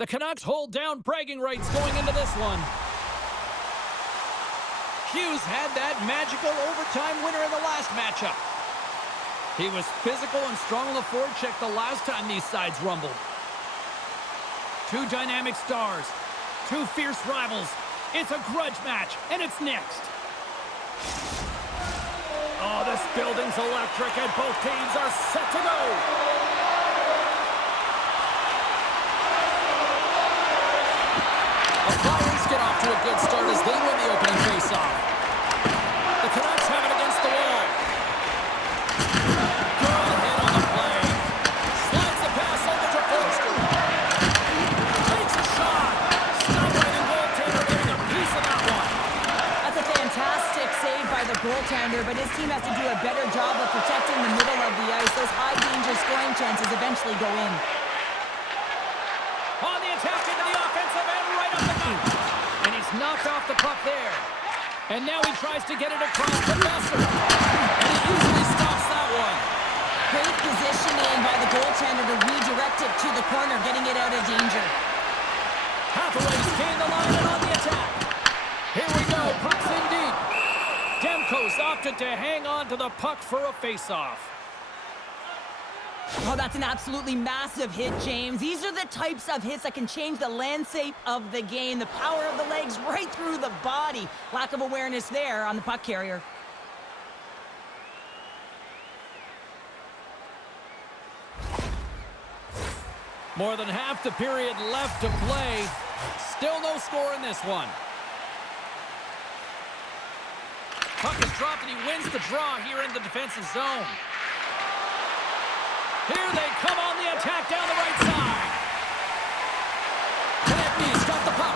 The Canucks hold down bragging rights going into this one. Hughes had that magical overtime winner in the last matchup. He was physical and strong on the forecheck the last time these sides rumbled. Two dynamic stars, two fierce rivals. It's a grudge match, and it's next. Oh, this building's electric, and both teams are set to go. The Flyers get off to a good start as they win the opening faceoff. The Canucks have it against the wall. Good hit on the play. Slides the pass over to Forster. Takes a shot. Stopped by the goaltender, getting a piece of that one. That's a fantastic save by the goaltender, but his team has to do a better job of protecting the middle of the ice. Those high-danger scoring chances eventually go in. On the attack into the offensive end, right up the gut. And he's knocked off the puck there. And now he tries to get it across to Messer. And he usually stops that one. Great positioning by the goaltender to redirect it to the corner, getting it out of danger. Hathaway's gained the line and on the attack. Here we go, puck's in deep. Demko's opted to hang on to the puck for a face-off. Oh, that's an absolutely massive hit, James. These are the types of hits that can change the landscape of the game. The power of the legs right through the body. Lack of awareness there on the puck carrier. More than half the period left to play. Still no score in this one. Puck is dropped and he wins the draw here in the defensive zone. Here they come on the attack down the right side. Konechny's got the puck.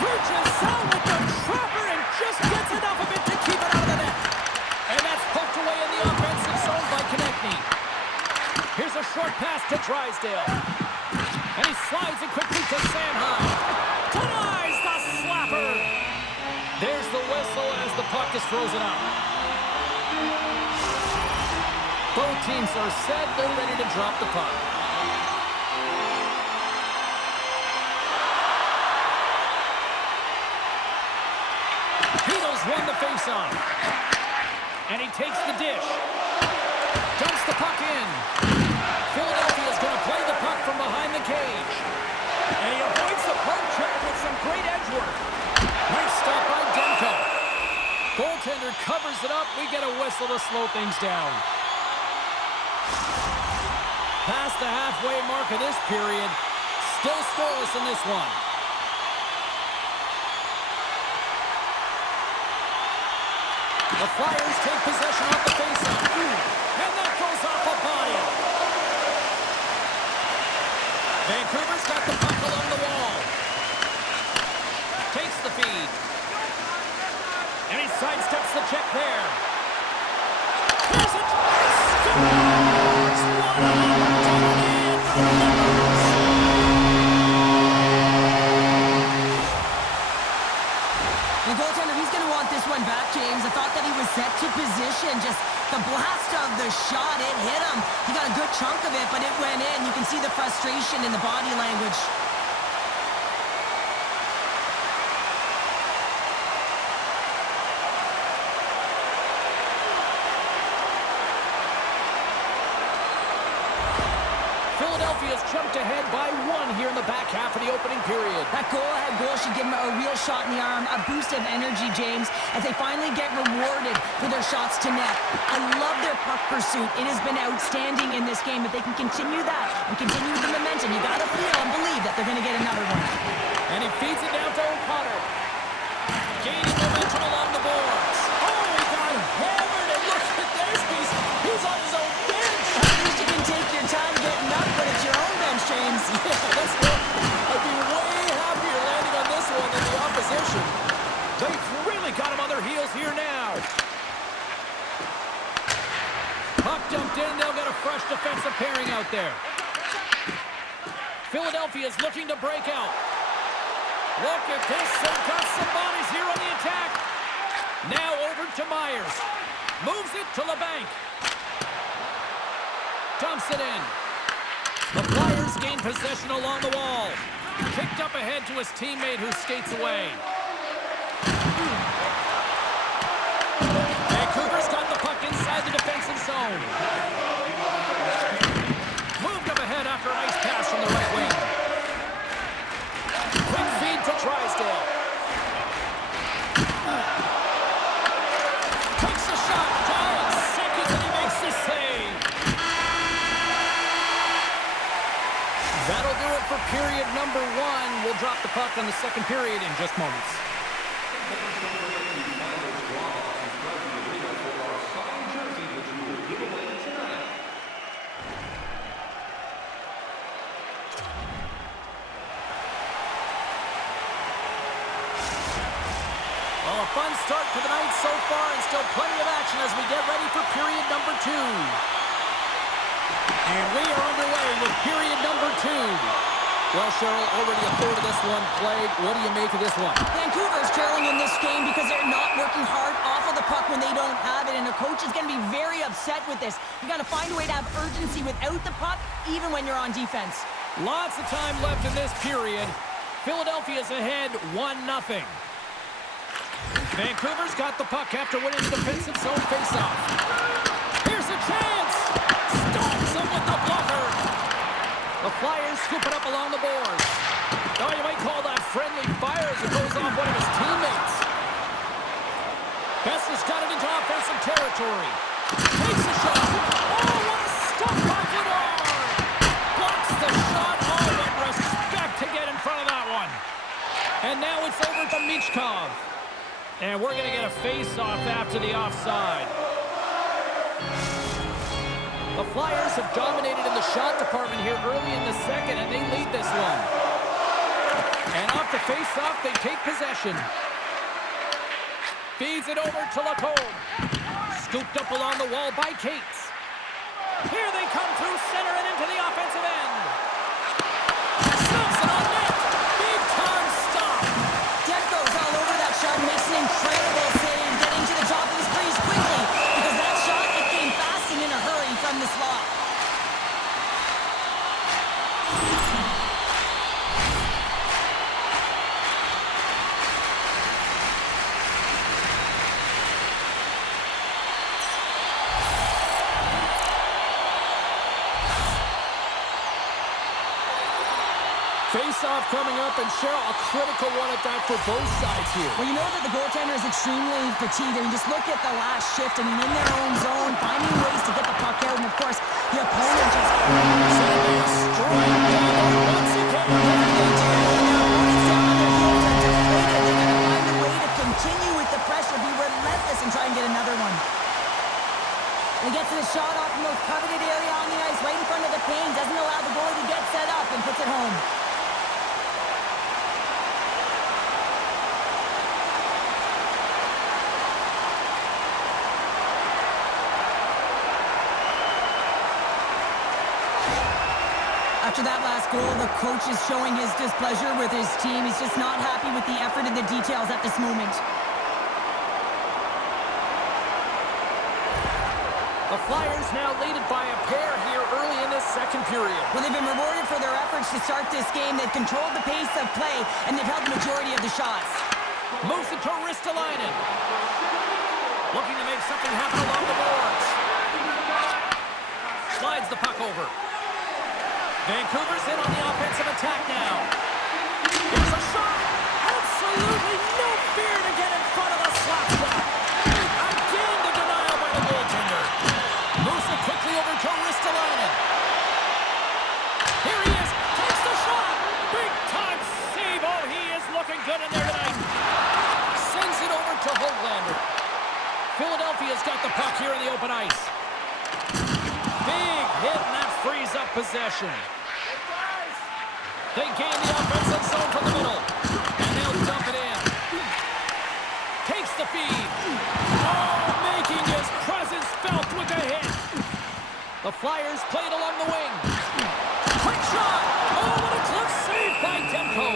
Reaches out with the trapper and just gets enough of it to keep it out of the net. And that's poked away in the offensive zone by Konechny. Here's a short pass to Drysdale. And he slides it quickly to Sanheim. Denies the slapper. There's the whistle as the puck is frozen up. Both teams are set. They're ready to drop the puck. Beatles won the faceoff. And he takes the dish. Dumps the puck in. Philadelphia's going to play the puck from behind the cage. And he avoids the poke check with some great edge work. Nice stop by Demko. Goaltender covers it up. We get a whistle to slow things down. Past the halfway mark of this period. Still scoreless in this one. The Flyers take possession off the faceoff. And that goes off a body. Vancouver's got the puck along the wall. Takes the feed. And he sidesteps the check there. Here's a try. Scores! What an opportunity in the numbers. The goaltender, he's going to want this one back, James. I thought that he was set to position. Just the blast of the shot, it hit him. He got a good chunk of it, but it went in. You can see the frustration in the body language. Philadelphia's jumped ahead by one here in the back half of the opening period. That go-ahead goal should give them a real shot in the arm, a boost of energy, James, as they finally get rewarded for their shots to net. I love their puck pursuit. It has been outstanding in this game. If they can continue that and continue the momentum, you got to feel and believe that they're going to get another one. And he feeds it down to O'Connor. Gaining momentum along the boards. Oh, he got hammered, and look at this. He's on his own bench. At least you can take your time getting up, but it's your own bench, James. Yeah, let's go. I'd be way happier landing on this one than the opposition. They've really got him on their heels here now. Puck dumped in. They'll get a fresh defensive pairing out there. Philadelphia's looking to break out. Look at this. They've got some bodies here on the attack. Now over to Myers. Moves it to LeBanc. Dumps it in. The Flyers gain possession along the wall. Kicked up ahead to his teammate who skates away. Vancouver's got the puck inside the defensive zone. Moved up ahead after a nice pass from the right wing. Quick feed to Drysdale. Takes a shot. Down seconds and he makes the save. That'll do it for period number 1. We'll drop the puck on the second period in just moments. Well, a fun start to the night so far and still plenty of action as we get ready for period number 2. And we are underway with period number 2. Well, Cheryl, already a third of this one played. What do you make of this one? Vancouver's trailing in this game because they're not working hard off of the puck when they don't have it, and their coach is going to be very upset with this. You got to find a way to have urgency without the puck, even when you're on defense. Lots of time left in this period. Philadelphia's ahead 1-0. Vancouver's got the puck after winning the defensive zone faceoff. Here's a chance! Stomps him with the blocker! The Flyers scoop it up along the boards. Oh, you might call that friendly fire as it goes off one of his teammates. Best has got it into offensive territory. Takes a shot. Oh, what a stop by Bedard! Blocks the shot. Oh, what respect to get in front of that one. And now it's over to Michkov. And we're going to get a face-off after the offside. The Flyers have dominated in the shot department here early in the second, and they lead this one. And off the face-off, they take possession. Feeds it over to Lacombe. Scooped up along the wall by Cates. Here they come through center and into the offensive end. Stuffs it on net. Big-time stop. Demko's all over that shot, makes an incredible save, getting to the top of his crease quickly, because that shot, it came fast and in a hurry from the slot. Face-off coming up, and Cheryl, a critical one at that for both sides here. Well, you know that the goaltender is extremely fatigued. I mean, just look at the last shift. I mean, in their own zone, finding ways to get the puck out, and of course, the opponent just... Strike once again. Continue with the pressure, be relentless, and try and get another one. He gets the shot off the most coveted area on the ice, right in front of the pane, doesn't allow the goalie to get set up, and puts it home. After that last goal, the coach is showing his displeasure with his team. He's just not happy with the effort and the details at this moment. The Flyers now leaded by a pair here early in this second period. Well, they've been rewarded for their efforts to start this game. They've controlled the pace of play, and they've held the majority of the shots. Moves it to Ristolainen. Looking to make something happen along the boards. Slides the puck over. Vancouver's in on the offensive attack now. Here's a shot. Absolutely no fear to get in front of the slap shot. Again, the denial by the goaltender. Moves it quickly over to Ristolainen. Here he is. Takes the shot. Big time save. Oh, he is looking good in there tonight. Sends it over to Hoglander. Philadelphia's got the puck here in the open ice. Big hit, and that frees up possession. They gain the offensive zone from the middle. And they'll dump it in. Takes the feed. Oh, making his presence felt with a hit. The Flyers played along the wing. Quick shot. Oh, what a close save by Demko.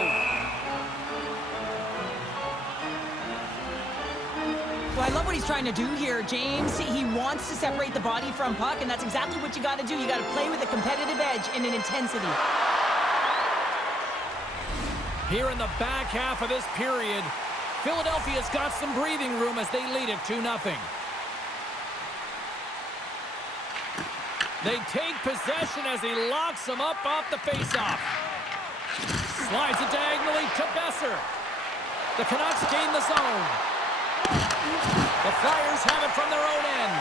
So I love what he's trying to do here, James. He wants to separate the body from puck, and that's exactly what you got to do. You got to play with a competitive edge and an intensity. Here in the back half of this period, Philadelphia's got some breathing room as they lead it 2-0. They take possession as he locks them up off the faceoff. Slides it diagonally to Besser. The Canucks gain the zone. The Flyers have it from their own end.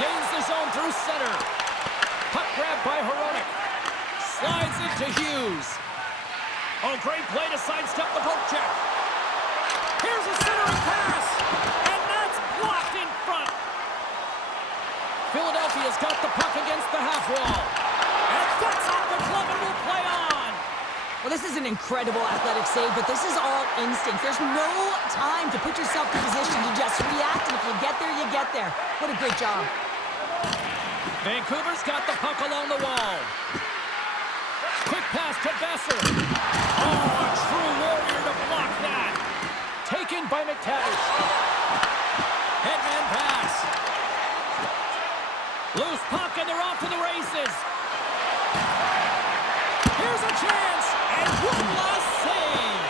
Gains the zone through center. Puck grabbed by Hronek. Slides it to Hughes. Oh, great play to sidestep the poke check. Here's a centering pass. And that's blocked in front. Philadelphia's got the puck against the half wall. And that's off the glove and will play on. Well, this is an incredible athletic save, but this is all instinct. There's no time to put yourself in position to just react, and if you get there, you get there. What a great job. Vancouver's got the puck along the wall. Quick pass to Besser. Oh, a true warrior to block that. Taken by McTavish. Headman pass. Loose puck, and they're off to the races. Here's a chance, and one last save.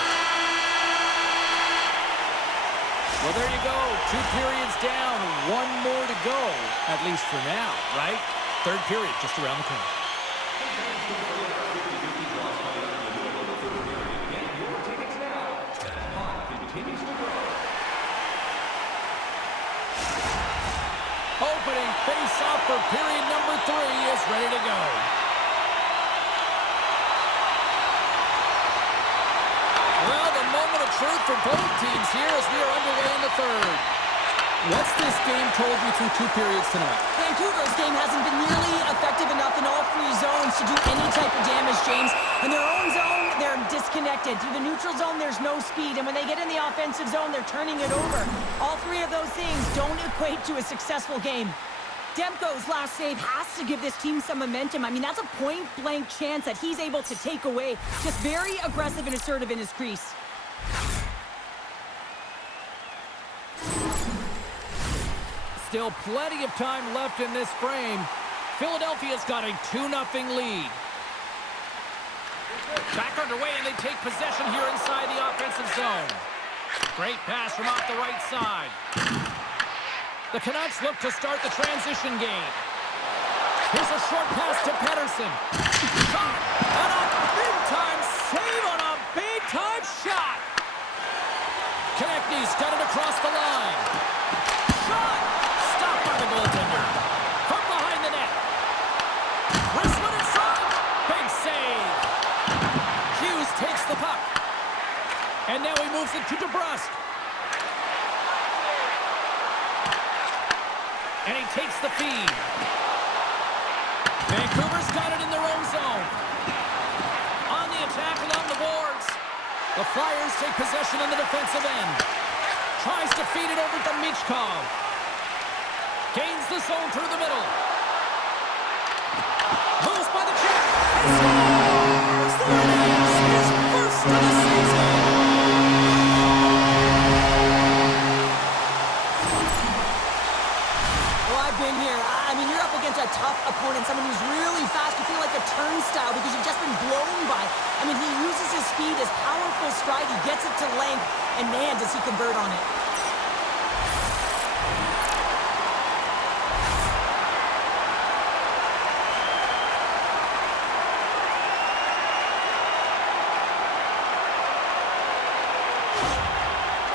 Well, there you go. 2 periods down, 1 more to go, at least for now, right? Third period just around the corner. Opening face-off for period number 3 is ready to go. Well, the moment of truth for both teams here as we are underway in the third. What's this game told you through 2 periods tonight? Vancouver's game hasn't been nearly effective enough in all 3 zones to do any type of damage, James. In their own zone, they're disconnected. Through the neutral zone, there's no speed. And when they get in the offensive zone, they're turning it over. All 3 of those things don't equate to a successful game. Demko's last save has to give this team some momentum. I mean, that's a point-blank chance that he's able to take away. Just very aggressive and assertive in his crease. Still plenty of time left in this frame. Philadelphia's got a 2-0 lead. Back underway, and they take possession here inside the offensive zone. Great pass from off the right side. The Canucks look to start the transition game. Here's a short pass to Pettersson. Shot! And a big-time save on a big-time shot! Konechny's got it across the line. Shot! Stopped by the goaltender. From behind the net. Wrestling in front. Big save. Hughes takes the puck. And now he moves it to DeBrusk. And he takes the feed. Vancouver's got it in their own zone. On the attack along the boards. The Flyers take possession in the defensive end. Tries to feed it over to Michkov. Gains the zone through the middle. Moves by the check. And scores! There it is! His first of the season! Well, I've been here. I mean, you're up against a tough opponent, someone who's really fast. You feel like a turnstile because you've just been blown by. I mean, he uses his speed, his powerful stride. He gets it to length, and man, does he convert on it.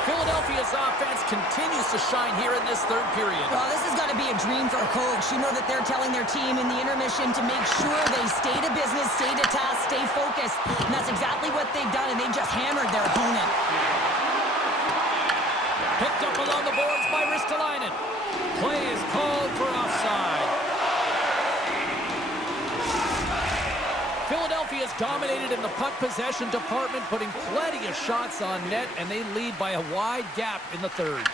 Philadelphia's offense continues to shine here in this third period. Well, this has got to be a dream for a coach. You know that they're telling their team in the intermission to make sure they stay to business, stay to task, stay focused. And that's exactly what they've done, and they've just hammered their opponent. Picked up along the boards by Ristolainen. Play is called for offside. Philadelphia's dominated in the puck possession department, putting plenty of shots on net, and they lead by a wide gap in the third.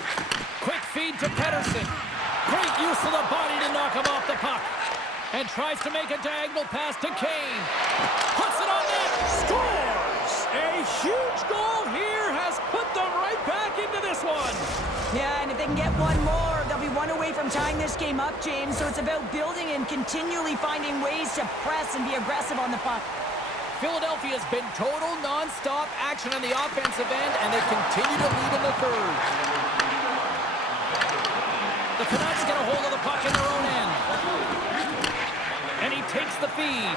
Quick feed to Pettersson. Great use of the body to knock him off the puck. And tries to make a diagonal pass to Kane. Puts it on net. Scores! A huge goal here has put them right back into this one. Yeah, and if they can get one more, they'll be one away from tying this game up, James. So it's about building and continually finding ways to press and be aggressive on the puck. Philadelphia's been total non-stop action on the offensive end, and they continue to lead in the third. The Canucks get a hold of the puck in their own end. And he takes the feed.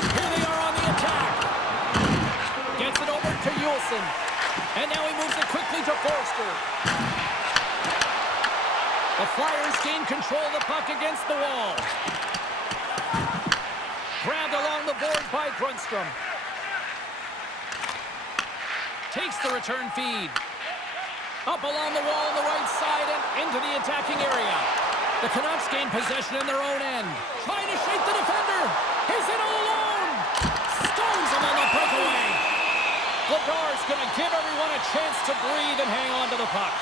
Here they are on the attack. Gets it over to Juleson. And now he moves it quickly to Forster. The Flyers gain control of the puck against the wall. Grabbed along the boards by Grundstrom. Takes the return feed. Up along the wall on the right side and into the attacking area. The Canucks gain possession in their own end. Trying to shake the defender. He's in all alone. Stones him on the breakaway. Vladar's going to give everyone a chance to breathe and hang on to the puck.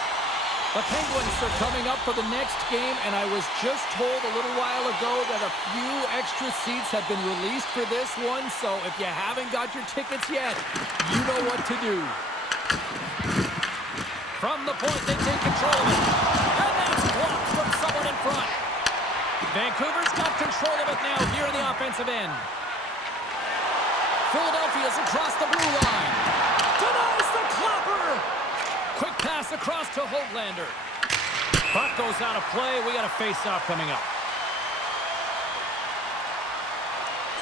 The Penguins are coming up for the next game, and I was just told a little while ago that a few extra seats have been released for this one, so if you haven't got your tickets yet, you know what to do. From the point, they take control of it, and that's blocked from someone in front. Vancouver's got control of it now here in the offensive end. Philadelphia's across the blue line. Denies the clapper! Quick pass across to Höglander. Puck goes out of play. We got a face-off coming up.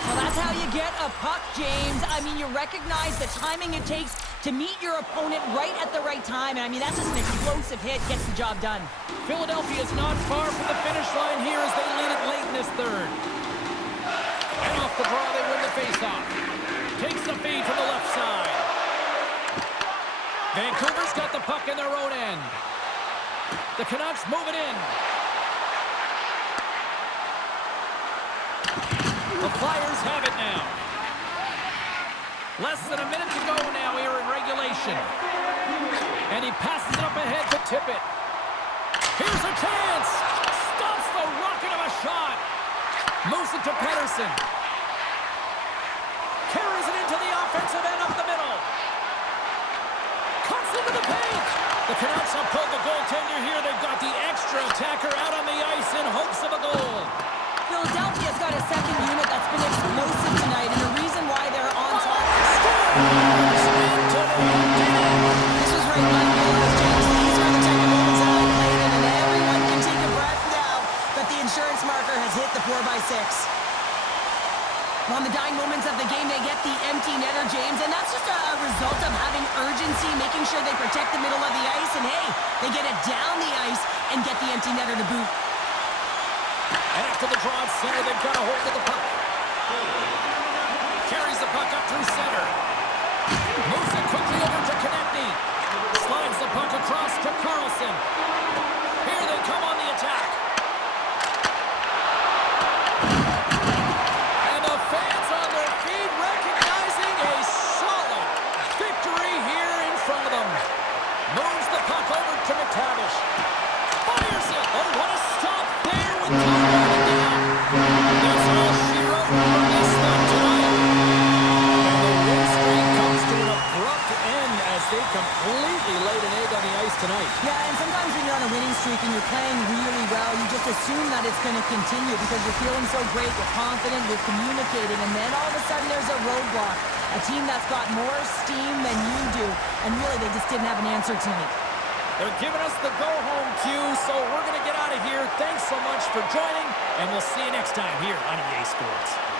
Well, that's how you get a puck, James. I mean, you recognize the timing it takes to meet your opponent right at the right time. And I mean, that's just an explosive hit. Gets the job done. Philadelphia's not far from the finish line here as they lead it late in this third. And off the draw, they win the face-off. Takes the feed from the left side. Vancouver's got the puck in their own end. The Canucks move it in. The Flyers have it now. Less than a minute to go now here in regulation. And he passes it up ahead to Tippett. Here's a chance. Stops the rocket of a shot. Moves it to Pettersson. Carries it into the offensive end up the middle. Cuts into the paint. The Canucks have pulled the goaltender here. They've got the extra attacker out on the ice in hopes of a goal. Philadelphia's got a second unit that's been explosive tonight, and the reason why they're on top. This was right by the goal, James. These are the type of moments that I played in, and everyone can take a breath now that the insurance marker has hit the 4x6. On the dying moments of the game, they get the empty netter, James, and that's just a result of having urgency, making sure they protect the middle of the ice, and hey, they get it down the ice and get the empty netter to boot. And after the draw at center, they've got a hold of the puck. Carries the puck up through center. Moves it quickly over to Konechny. Slides the puck across to Carlson. Here they come on the attack. And the fans on their feet recognizing a solid victory here in front of them. Moves the puck over to McTavish. Fires it. Oh, what a stop there with time running down. That's all she wrote from this one tonight. And the win streak comes to an abrupt end as they completely laid an egg on the ice tonight. Yeah, and sometimes when you're on a winning streak and you're playing really well, you just assume that it's going to continue because you're feeling so great, you're confident, you're communicating, and then all of a sudden there's a roadblock. A team that's got more steam than you do, and really they just didn't have an answer tonight. They're giving us the go-home cue, so we're going to get out of here. Thanks so much for joining, and we'll see you next time here on EA Sports.